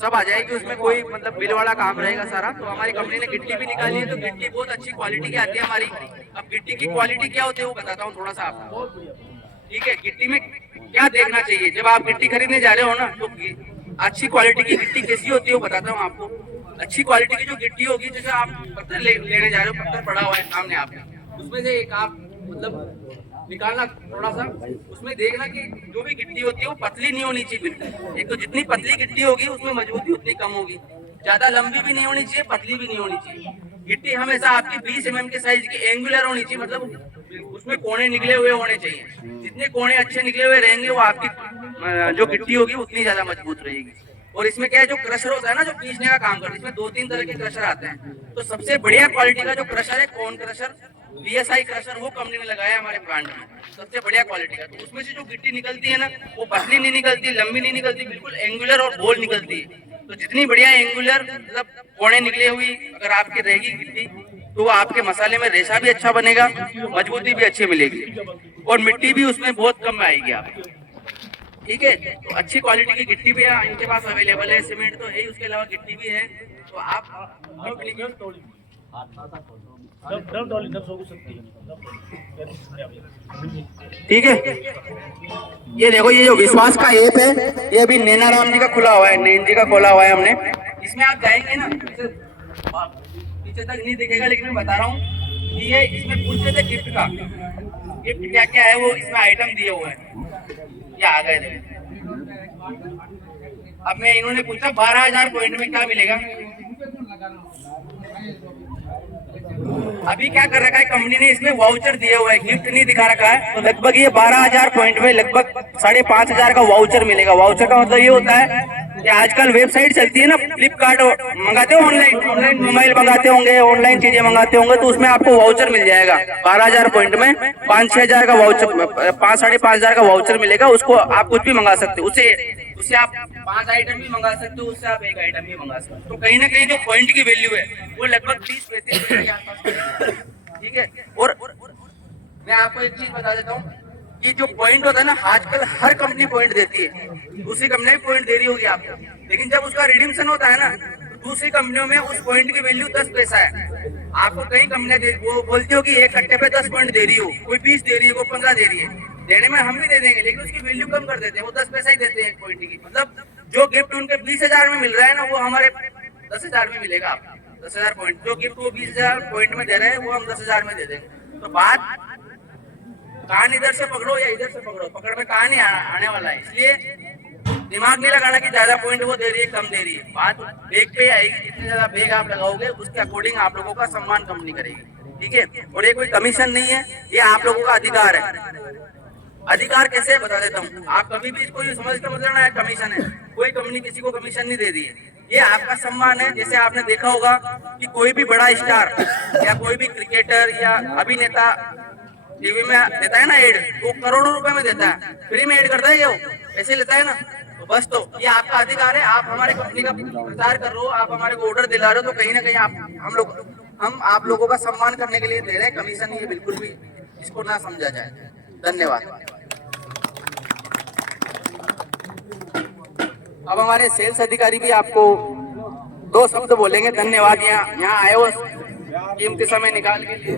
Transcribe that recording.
सब आ जाएगी उसमें, कोई मतलब बिल वाला काम रहेगा सारा। तो हमारी कंपनी ने गिट्टी भी निकाली है, तो गिट्टी बहुत अच्छी क्वालिटी की आती है हमारी। अब गिट्टी की क्वालिटी क्या होती है वो बताता हूँ थोड़ा सा आपको। ठीक है, गिट्टी में क्या देखना चाहिए जब आप गिट्टी खरीदने जा रहे हो ना, तो अच्छी क्वालिटी की गिट्टी कैसी होती है वो बताता हूँ आपको। अच्छी क्वालिटी की जो गिट्टी होगी, जैसे आप पत्थर लेने जा रहे हो, पत्थर पड़ा हुआ है सामने आपके, उसमें से एक आप मतलब निकालना थोड़ा सा, उसमें देखना कि जो भी गिट्टी होती है वो पतली नहीं होनी चाहिए बिल्कुल। एक तो जितनी पतली गिट्टी होगी उसमें मजबूती उतनी कम होगी, ज्यादा लंबी भी नहीं होनी चाहिए, पतली भी नहीं होनी चाहिए। गिट्टी हमेशा आपकी 20 mm के साइज की एंगुलर होनी चाहिए, मतलब उसमें कोने निकले हुए होने चाहिए। जितने कोने अच्छे निकले हुए रहेंगे वो आपकी जो गिट्टी होगी उतनी ज्यादा मजबूत रहेगी। और इसमें क्या है, जो क्रशर होता है ना, जो पीसने का काम करता है, इसमें 2-3 तरह के क्रशर आते हैं। तो सबसे बढ़िया क्वालिटी का जो क्रशर है, कौन क्रशर, VSI क्रशर, वो कंपनी ने लगाया है हमारे प्लांट में, सबसे बढ़िया क्वालिटी का। तो उसमें से जो गिट्टी निकलती है ना, वो पतली नहीं निकलती, लंबी नहीं निकलती, बिल्कुल एंगुलर और गोल निकलती है। तो जितनी बढ़िया एंगुलर मतलब कोने निकले हुई अगर आपकी रहेगी गिट्टी, तो वो आपके मसाले में रेशा भी अच्छा बनेगा, मजबूती भी अच्छी मिलेगी, और मिट्टी भी उसमें बहुत कम आएगी आपको। ठीक है, तो अच्छी क्वालिटी की गिट्टी भी इनके पास अवेलेबल है। सीमेंट तो है ही, उसके अलावा गिट्टी भी है। तो आप ठीक है, ये देखो, ये जो विश्वास का ऐप है, ये अभी नैना राम जी का खुला हुआ है, नैन जी का खोला हुआ है हमने। इसमें आप जाएंगे ना, पीछे तक नहीं दिखेगा, लेकिन मैं बता रहा हूँ कि ये इसमें पूछते थे गिफ्ट का, गिफ्ट क्या क्या है वो इसमें आइटम दिए हुए हैं। ये आ गए, अब मैं इन्होंने पूछा 12,000 पॉइंट में क्या मिलेगा। अभी क्या कर रखा है कंपनी ने, इसमें वाउचर दिए हुए है, गिफ्ट नहीं दिखा रखा है। तो लगभग ये 12,000 पॉइंट में लगभग 5,500 का वाउचर मिलेगा। वाउचर का मतलब ये होता है कि आजकल वेबसाइट चलती है ना, फ्लिपकार्ट मंगाते हो, ऑनलाइन मोबाइल मंगाते होंगे, ऑनलाइन चीजें मंगाते होंगे, तो उसमें आपको वाउचर मिल जाएगा 12,000 पॉइंट में। 5-6 हजार का वाउचर, 5-5.5 हजार का वाउचर मिलेगा। उसको आप कुछ भी मंगा सकते हो, उससे आप 5 आइटम भी मंगा सकते हो, उससे आप 1 आइटम भी मंगा सकते हो। तो कहीं ना कहीं जो पॉइंट की वैल्यू है वो लगभग 30-35 के आसपास। ठीक है, और मैं आपको एक चीज बता देता हूँ कि जो पॉइंट होता है ना, आजकल हर कंपनी पॉइंट देती है, दूसरी कंपनी भी पॉइंट दे रही होगी आपको, लेकिन जब उसका रिडीम्शन होता है ना, तो दूसरी कंपनियों में उस पॉइंट की वैल्यू 10 पैसा है। आपको कई कंपनियां वो बोलती हो कि एक कट्टे पे 10 पॉइंट दे रही हो, कोई 20 दे रही है, कोई 15 दे रही है। देने में हम भी दे देंगे, लेकिन उसकी वैल्यू कम कर देते हैं, वो 10 पैसा ही देते हैं एक पॉइंट की। मतलब जो गिफ्ट उनके 20,000 में मिल रहा है ना, वो हमारे 10,000 में मिलेगा आपको। 10,000 पॉइंट जो गिफ्ट वो 20,000 पॉइंट में दे रहे हैं, वो हम 10,000 में दे देंगे। तो बात कान इधर से पकड़ो या इधर से पकड़ो, पकड़ में कहां नहीं आने वाला है। इसलिए दिमाग नहीं लगाना कि ज्यादा पॉइंट वो दे रही है कम दे रही है, बात बेग पे आएगी। जितने ज्यादा बेग आप लगाओगे उसके अकॉर्डिंग आप लोगों का सम्मान कंपनी करेगी। ठीक है, और ये कोई कमीशन नहीं है, ये आप लोगों का अधिकार है। अधिकार कैसे बता देता हूँ, आप कभी भी इसको ये समझ कर मत लेना है कमीशन है। कोई कंपनी किसी को कमीशन नहीं दे रही है, ये आपका सम्मान है। जैसे आपने देखा होगा कि कोई भी बड़ा स्टार या कोई भी क्रिकेटर या अभिनेता टीवी में देता है ना एड, वो करोड़ों रुपए में देता है, फ्री में एड करता है, ये ऐसे लेता है ना। तो बस, तो ये आपका अधिकार है, आप हमारे कंपनी का प्रचार कर रहे हो, आप हमारे को ऑर्डर दिला रहे हो, तो कहीं ना कहीं हम आप लोगों का सम्मान करने के लिए दे रहे हैं। कमीशन नहीं है बिल्कुल भी, इसको ना समझा जाए। धन्यवाद। अब हमारे सेल्स अधिकारी भी आपको 2 शब्द बोलेंगे। धन्यवाद, यहाँ आए हो कीमती समय निकाल के लिए।